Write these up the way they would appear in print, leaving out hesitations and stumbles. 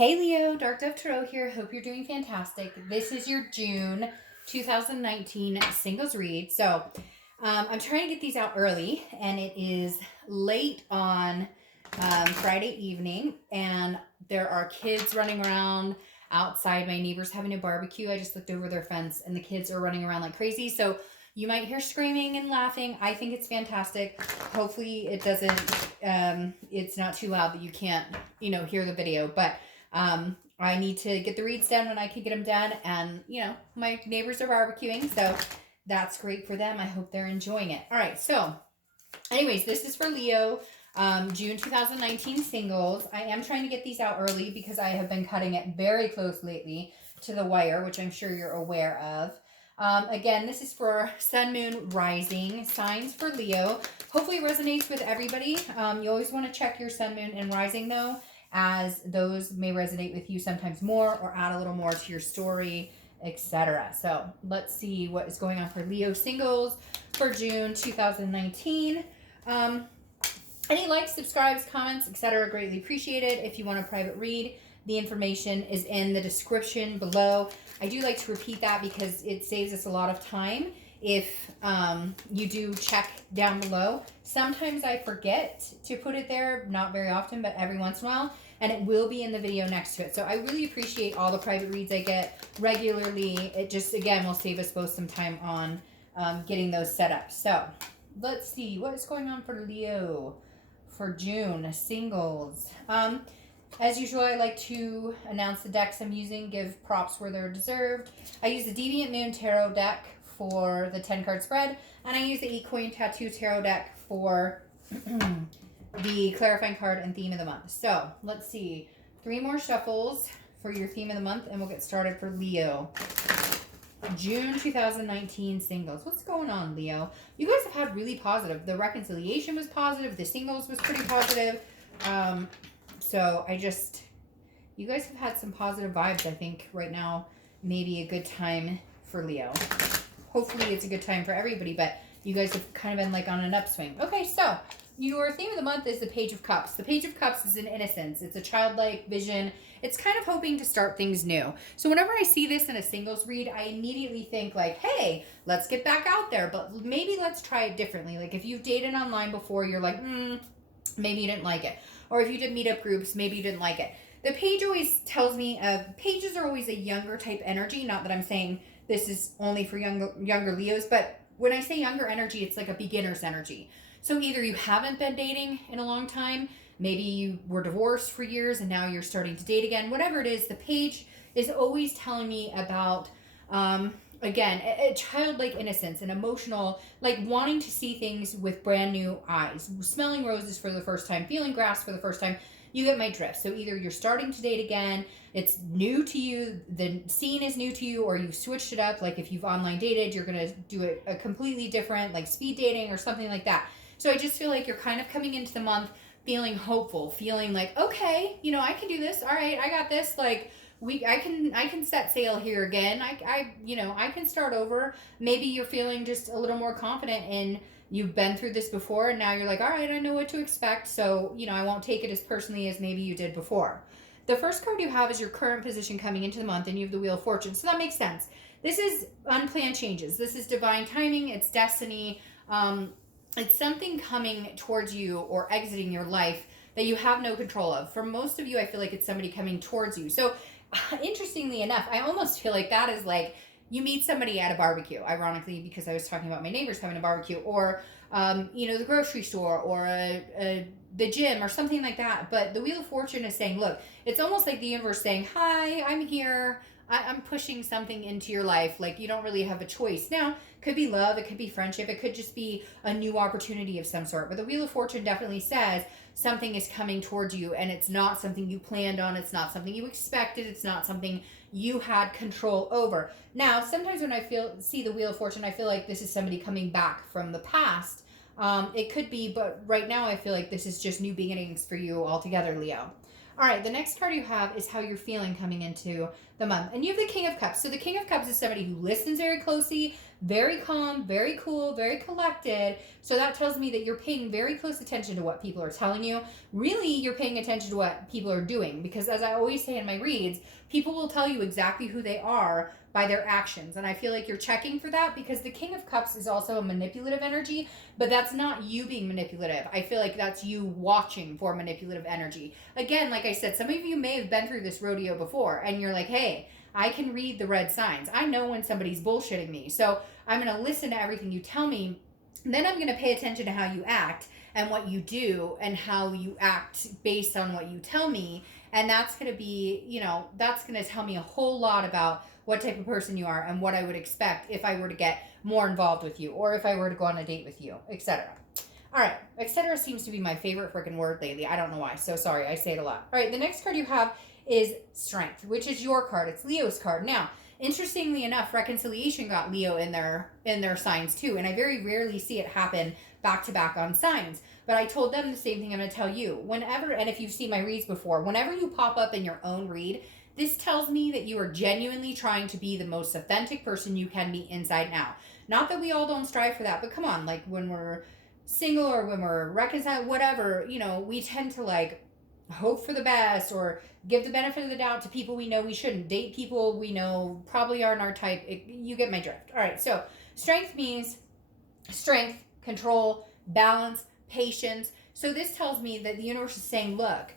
Hey Leo, Dark Dove Tarot here. Hope you're doing fantastic. This is your June 2019 singles read. So I'm trying to get these out early, and it is late on Friday evening, and there are kids running around outside. My neighbor's having a barbecue. I just looked over their fence, and the kids are running around like crazy. So you might hear screaming and laughing. I think it's fantastic. Hopefully it doesn't, it's not too loud that you can't, hear the video. But I need to get the reads done when I can get them done. And, my neighbors are barbecuing. So that's great for them. I hope they're enjoying it. All right. So anyways, this is for Leo. June 2019 singles. I am trying to get these out early because I have been cutting it very close lately to the wire, which I'm sure you're aware of. Again, this is for Sun, Moon, Rising signs for Leo. Hopefully it resonates with everybody. You always want to check your Sun, Moon, and Rising though, as those may resonate with you sometimes more or add a little more to your story, etc. So let's see what is going on for Leo singles for June 2019. Any likes, subscribes, comments, etc. greatly appreciated. If you want a private read, the information is in the description below. I do like to repeat that because it saves us a lot of time if you do check down below. Sometimes I forget to put it there, not very often, but every once in a while, and it will be in the video next to it. So I really appreciate all the private reads I get regularly. It just, again, will save us both some time on getting those set up. So let's see what is going on for Leo for June singles. As usual, I like to announce the decks I'm using, give props where they're deserved. I use the Deviant Moon Tarot deck for the 10-card spread, and I use the Ecoin Tattoo Tarot deck for the clarifying card and theme of the month. So let's see, 3 more shuffles for your theme of the month, and we'll get started for Leo. June 2019 singles. What's going on, Leo? You guys have had really positive. The reconciliation was positive. The singles was pretty positive. So you guys have had some positive vibes. I think right now may be a good time for Leo. Hopefully it's a good time for everybody, but you guys have kind of been like on an upswing. Okay, so your theme of the month is the Page of Cups. The Page of Cups is an innocence. It's a childlike vision. It's kind of hoping to start things new. So whenever I see this in a singles read, I immediately think like, hey, let's get back out there, but maybe let's try it differently. Like if you've dated online before, you're like, maybe you didn't like it. Or if you did meetup groups, maybe you didn't like it. The page always tells me pages are always a younger type energy. Not that I'm saying this is only for younger Leos, but when I say younger energy, it's like a beginner's energy. So either you haven't been dating in a long time, maybe you were divorced for years and now you're starting to date again. Whatever it is, the page is always telling me about, again, a childlike innocence, an emotional, like wanting to see things with brand new eyes, smelling roses for the first time, feeling grass for the first time. You get my drift. So either you're starting to date again, it's new to you, the scene is new to you, or you've switched it up. Like if you've online dated, you're going to do it a completely different, like speed dating or something like that. So I just feel like you're kind of coming into the month feeling hopeful, feeling like, okay, I can do this. All right, I got this. Like I can set sail here again. I can start over. Maybe you're feeling just a little more confident and you've been through this before and now you're like, all right, I know what to expect. So, I won't take it as personally as maybe you did before. The first card you have is your current position coming into the month, and you have the Wheel of Fortune. So that makes sense. This is unplanned changes. This is divine timing. It's destiny. It's something coming towards you or exiting your life that you have no control of. For most of you, I feel like it's somebody coming towards you. So interestingly enough, I almost feel like that is like you meet somebody at a barbecue, ironically, because I was talking about my neighbors having a barbecue, or, the grocery store, or the gym or something like that. But the Wheel of Fortune is saying, look, it's almost like the universe saying, hi, I'm here. I'm pushing something into your life. Like you don't really have a choice. Now, it could be love. It could be friendship. It could just be a new opportunity of some sort. But the Wheel of Fortune definitely says something is coming towards you, and it's not something you planned on. It's not something you expected. It's not something you had control over. Now, sometimes when I see the Wheel of Fortune, I feel like this is somebody coming back from the past. It could be, but right now I feel like this is just new beginnings for you altogether, Leo. All right, the next card you have is how you're feeling coming into the month. And you have the King of Cups. So the King of Cups is somebody who listens very closely, very calm, very cool, very collected. So that tells me that you're paying very close attention to what people are telling you. Really, you're paying attention to what people are doing, because as I always say in my reads, people will tell you exactly who they are by their actions. And I feel like you're checking for that, because the King of Cups is also a manipulative energy, but that's not you being manipulative. I feel like that's you watching for manipulative energy. Again, like I said, some of you may have been through this rodeo before and you're like, hey, I can read the red signs. I know when somebody's bullshitting me. So I'm going to listen to everything you tell me. Then I'm going to pay attention to how you act and what you do and how you act based on what you tell me. And that's going to be, that's going to tell me a whole lot about what type of person you are and what I would expect if I were to get more involved with you, or if I were to go on a date with you, etc. All right, etc. seems to be my favorite freaking word lately. I don't know why. So sorry, I say it a lot. All right, the next card you have is Strength, which is your card. It's Leo's card. Now, interestingly enough, Reconciliation got Leo in their signs too, and I very rarely see it happen back to back on signs. But I told them the same thing I'm going to tell you. Whenever, and if you've seen my reads before, whenever you pop up in your own read, this tells me that you are genuinely trying to be the most authentic person you can be inside and out. Not that we all don't strive for that, but come on, like when we're single or when we're reconciled, whatever, we tend to like hope for the best or give the benefit of the doubt to people we know we shouldn't. Date people we know probably aren't our type. You get my drift. All right, so strength means strength, control, balance, patience. So this tells me that the universe is saying, look,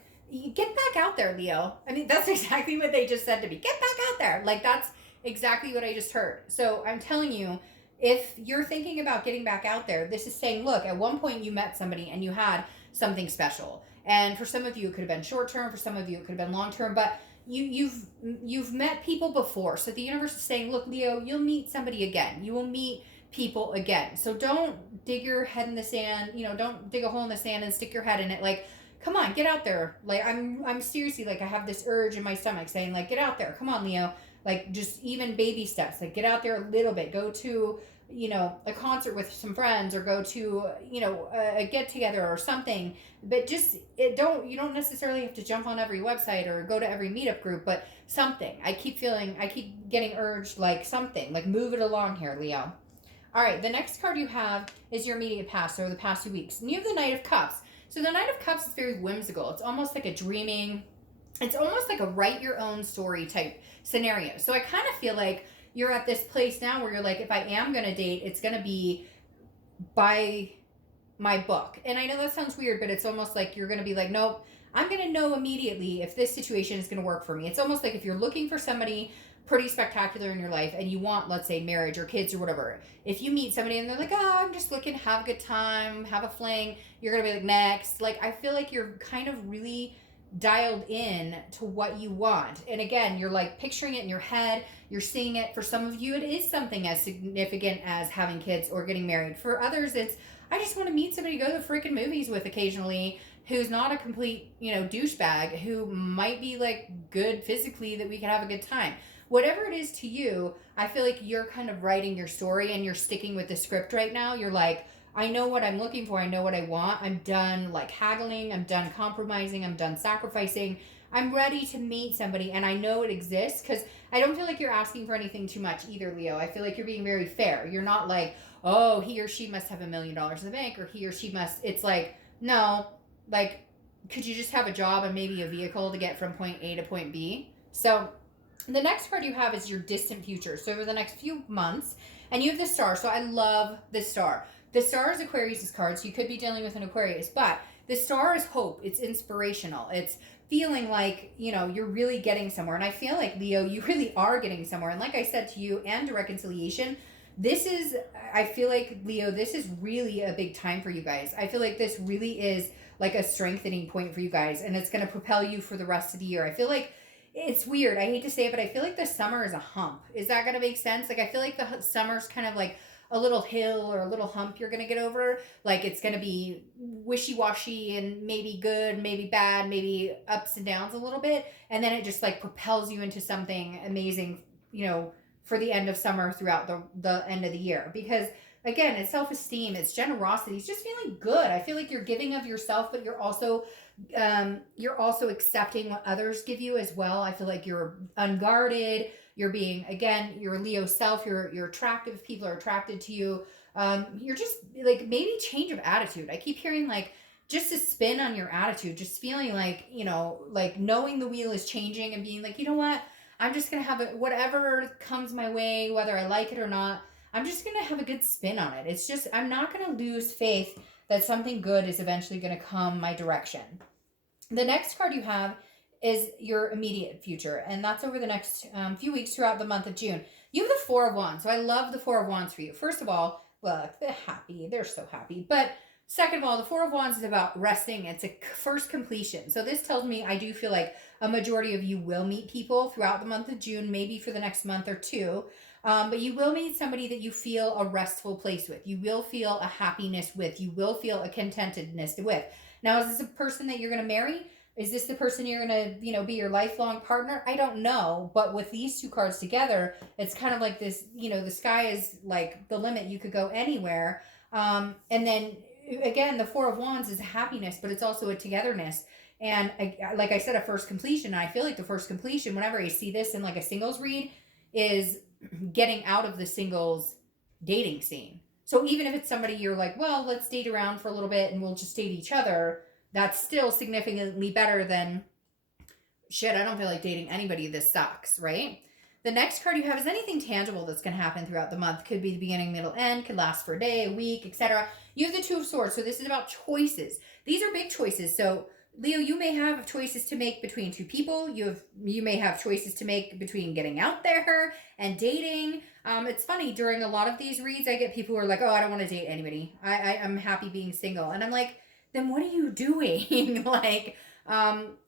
get back out there, Leo. I mean, that's exactly what they just said to me. Get back out there. Like, that's exactly what I just heard. So I'm telling you, if you're thinking about getting back out there, this is saying, look, at one point you met somebody and you had something special. And for some of you, it could have been short term. For some of you, it could have been long term. But you've met people before. So the universe is saying, look, Leo, you'll meet somebody again. You will meet people again. So don't dig your head in the sand. Don't dig a hole in the sand and stick your head in it. Like, come on, get out there. Like, I'm seriously, like, I have this urge in my stomach saying, like, get out there. Come on, Leo. Like, just even baby steps. Like, get out there a little bit. Go to, a concert with some friends, or go to, a get together or something. But just, you don't necessarily have to jump on every website or go to every meetup group, but something. I keep getting urged, like, something. Like, move it along here, Leo. All right, the next card you have is your immediate past, or the past 2 weeks. And you have the Knight of Cups. So the Knight of Cups is very whimsical. It's almost like a dreaming, it's almost like a write your own story type scenario. So I kind of feel like you're at this place now where you're like, if I am going to date, it's going to be by my book. And I know that sounds weird, but it's almost like you're going to be like, nope, I'm going to know immediately if this situation is going to work for me. It's almost like if you're looking for somebody pretty spectacular in your life and you want, let's say, marriage or kids or whatever, if you meet somebody and they're like, oh, I'm just looking, have a good time, have a fling, you're going to be like, next. Like, I feel like you're kind of really dialed in to what you want. And again, you're like picturing it in your head, you're seeing it. For some of you, it is something as significant as having kids or getting married. For others, it's, I just want to meet somebody to go to the freaking movies with occasionally, who's not a complete, douchebag, who might be like good physically, that we can have a good time. Whatever it is to you, I feel like you're kind of writing your story and you're sticking with the script right now. You're like, I know what I'm looking for. I know what I want. I'm done like haggling. I'm done compromising. I'm done sacrificing. I'm ready to meet somebody, and I know it exists, because I don't feel like you're asking for anything too much either, Leo. I feel like you're being very fair. You're not like, oh, he or she must have $1 million in the bank, or he or she must. It's like, no, like, could you just have a job and maybe a vehicle to get from point A to point B? So the next card you have is your distant future. So over the next few months, and you have the Star. So I love the Star. The Star is Aquarius's card, so you could be dealing with an Aquarius, but the Star is hope. It's inspirational. It's feeling like, you're really getting somewhere. And I feel like, Leo, you really are getting somewhere. And like I said to you, and to Reconciliation, I feel like, Leo, this is really a big time for you guys. I feel like this really is like a strengthening point for you guys, and it's going to propel you for the rest of the year. I feel like, it's weird. I hate to say it, but I feel like the summer is a hump. Is that going to make sense? Like, I feel like the summer's kind of like a little hill or a little hump you're going to get over. Like, it's going to be wishy-washy and maybe good, maybe bad, maybe ups and downs a little bit. And then it just like propels you into something amazing, for the end of summer throughout the end of the year. Because again, it's self-esteem, it's generosity, it's just feeling good. I feel like you're giving of yourself, but you're also accepting what others give you as well. I feel like you're unguarded, You're being, again, your Leo self. You're attractive. People are attracted to you. You're just like, maybe change of attitude. I keep hearing like just a spin on your attitude, just feeling like, like knowing the wheel is changing and being like, you know what? I'm just going to have it, whatever comes my way, whether I like it or not. I'm just going to have a good spin on it. It's just, I'm not going to lose faith that something good is eventually going to come my direction. The next card you have is your immediate future, and that's over the next few weeks throughout the month of June. You have the Four of Wands, so I love the Four of Wands for you. First of all, look, they're happy. They're so happy. But second of all, the Four of Wands is about resting. It's a first completion. So this tells me I do feel like a majority of you will meet people throughout the month of June, maybe for the next month or two. But you will meet somebody that you feel a restful place with. You will feel a happiness with. You will feel a contentedness with. Now, is this a person that you're going to marry? Is this the person you're going to, be your lifelong partner? I don't know. But with these two cards together, it's kind of like this, the sky is like the limit. You could go anywhere. And then again, the Four of Wands is happiness, but it's also a togetherness. And like I said, a first completion. And I feel like the first completion, whenever I see this in like a singles read, is getting out of the singles dating scene. So even if it's somebody you're like, well, let's date around for a little bit and we'll just date each other, that's still significantly better than, shit, I don't feel like dating anybody. This sucks, right? The next card you have is anything tangible that's going to happen throughout the month. Could be the beginning, middle, end. Could last for a day, a week, etc. You have the Two of Swords. So this is about choices. These are big choices. So Leo, you may have choices to make between two people. You may have choices to make between getting out there and dating. It's funny, during a lot of these reads, I get people who are like, oh, I don't want to date anybody. I'm happy being single. And I'm like, then what are you doing? But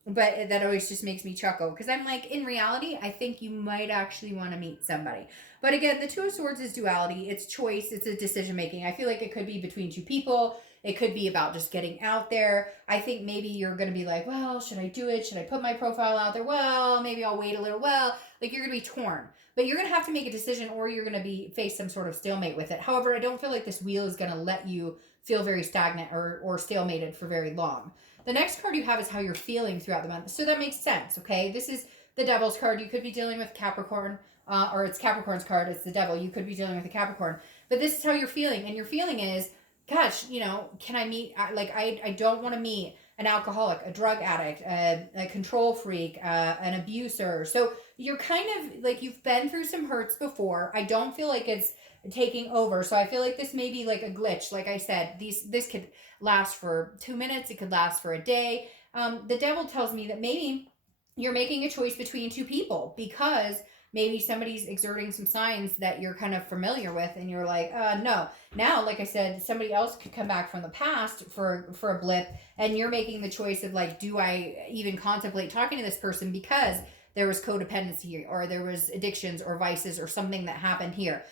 that always just makes me chuckle, because I'm like, in reality, I think you might actually want to meet somebody. But again, the Two of Swords is duality. It's choice. It's a decision making. I feel like it could be between two people. It could be about just getting out there. I think maybe you're going to be like, well, should I do it? Should I put my profile out there? Well, maybe I'll wait a little. Well, like, you're going to be torn. But you're going to have to make a decision, or you're going to face some sort of stalemate with it. However, I don't feel like this wheel is going to let you feel very stagnant or stalemated for very long. The next card you have is how you're feeling throughout the month. So that makes sense, okay? This is the Devil's card. You could be dealing with Capricorn, or it's Capricorn's card. It's the Devil. You could be dealing with a Capricorn. But this is how you're feeling. And your feeling is, gosh, can I meet, I don't want to meet an alcoholic, a drug addict, a control freak, an abuser. So you're kind of like, you've been through some hurts before. I don't feel like it's taking over. So I feel like this may be like a glitch. Like I said, this could last for 2 minutes. It could last for a day. The Devil tells me that maybe you're making a choice between two people, because maybe somebody's exerting some signs that you're kind of familiar with, and you're like, no. Now, like I said, somebody else could come back from the past for a blip, and you're making the choice of like, do I even contemplate talking to this person because there was codependency, or there was addictions or vices or something that happened here.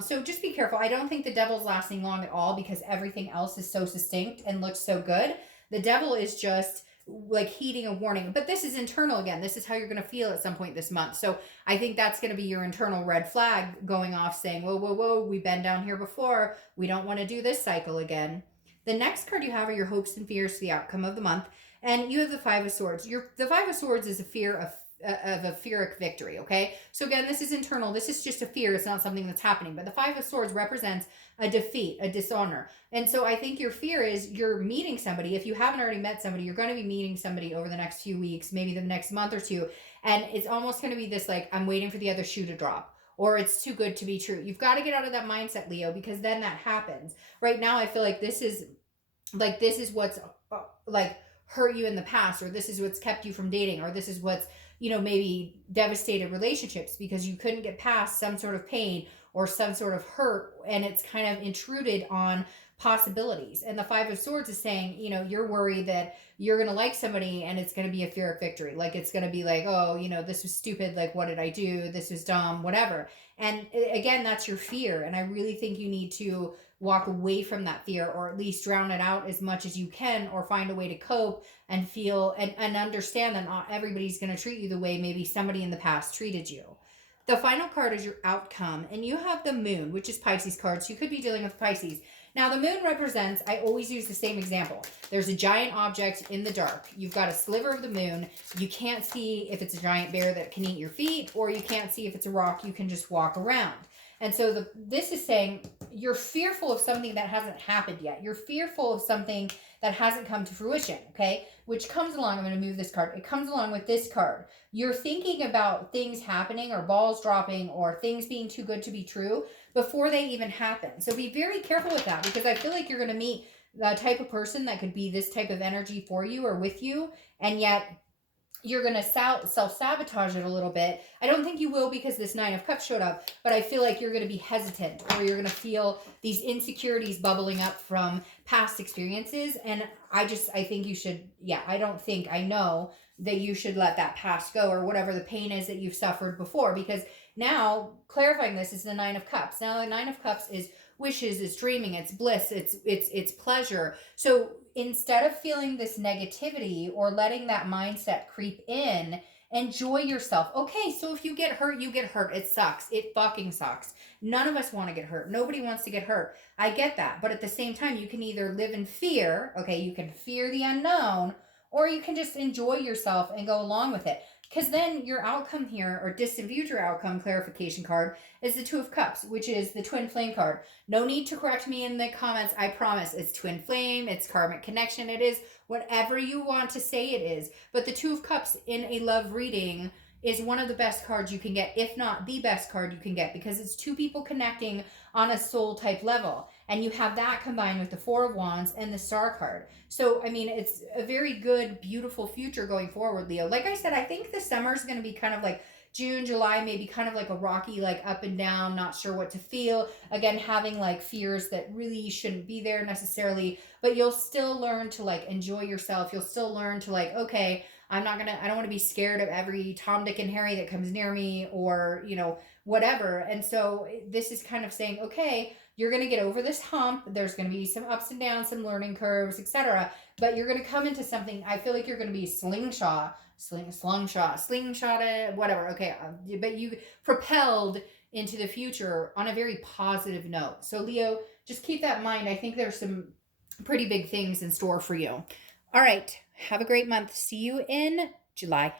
So just be careful. I don't think the Devil's lasting long at all, because everything else is so succinct and looks so good. The Devil is just like heeding a warning. But this is internal again. This is how you're going to feel at some point this month. So I think that's going to be your internal red flag going off, saying, whoa, whoa, whoa, we've been down here before. We don't want to do this cycle again. The next card you have are your hopes and fears for the outcome of the month. And you have the Five of Swords. The Five of Swords is a fear of a Pyrrhic victory, okay? So again, this is internal. This is just a fear. It's not something that's happening. But the Five of Swords represents a defeat, a dishonor. And so I think your fear is you're meeting somebody. If you haven't already met somebody, you're going to be meeting somebody over the next few weeks, maybe the next month or two. And it's almost going to be this like, I'm waiting for the other shoe to drop, or it's too good to be true. You've got to get out of that mindset, Leo, because then that happens. Right now, I feel like this is what's like hurt you in the past, or this is what's kept you from dating, or this is what's maybe devastated relationships, because you couldn't get past some sort of pain or some sort of hurt, and it's kind of intruded on possibilities. And the Five of Swords is saying, you're worried that you're going to like somebody and it's going to be a Pyrrhic victory. Like, it's going to be like, oh, this was stupid. Like, what did I do? This was dumb, whatever. And again, that's your fear. And I really think you need to walk away from that fear, or at least drown it out as much as you can, or find a way to cope and feel and understand that not everybody's going to treat you the way maybe somebody in the past treated you. The final card is your outcome, and you have the Moon, which is Pisces card. So you could be dealing with Pisces. Now, the moon represents, I always use the same example. There's a giant object in the dark. You've got a sliver of the moon. You can't see if it's a giant bear that can eat your feet, or you can't see if it's a rock you can just walk around. And so this is saying you're fearful of something that hasn't happened yet. You're fearful of something that hasn't come to fruition, okay? Which comes along, I'm going to move this card. It comes along with this card. You're thinking about things happening or balls dropping or things being too good to be true before they even happen. So be very careful with that, because I feel like you're going to meet the type of person that could be this type of energy for you or with you, and yet you're going to self-sabotage it a little bit. I don't think you will, because this Nine of Cups showed up, but I feel like you're going to be hesitant, or you're going to feel these insecurities bubbling up from past experiences. And I think you should, I know that you should let that past go, or whatever the pain is that you've suffered before, because now clarifying this is the Nine of Cups. Now the Nine of Cups is wishes, it's dreaming, it's bliss, it's pleasure. So instead of feeling this negativity or letting that mindset creep in, enjoy yourself. Okay, so if you get hurt, you get hurt. It sucks. It fucking sucks. None of us want to get hurt. Nobody wants to get hurt. I get that. But at the same time, you can either live in fear, okay, you can fear the unknown, or you can just enjoy yourself and go along with it. Because then your outcome here, or distant future outcome clarification card, is the Two of Cups, which is the twin flame card. No need to correct me in the comments. I promise it's twin flame, it's karmic connection, it is whatever you want to say it is. But the Two of Cups in a love reading is one of the best cards you can get, if not the best card you can get, because it's two people connecting on a soul type level. And you have that combined with the Four of Wands and the Star card. So, I mean, it's a very good, beautiful future going forward, Leo. Like I said, I think the summer is going to be kind of like June, July, maybe kind of like a rocky, like up and down, not sure what to feel. Again, having like fears that really shouldn't be there necessarily, but you'll still learn to like enjoy yourself. You'll still learn to like, okay, I don't want to be scared of every Tom, Dick, and Harry that comes near me, or, whatever. And so this is kind of saying, okay, you're going to get over this hump. There's going to be some ups and downs, some learning curves, etc. But you're going to come into something. I feel like you're going to be slingshotted, whatever. Okay. But you propelled into the future on a very positive note. So Leo, just keep that in mind. I think there's some pretty big things in store for you. All right. Have a great month. See you in July.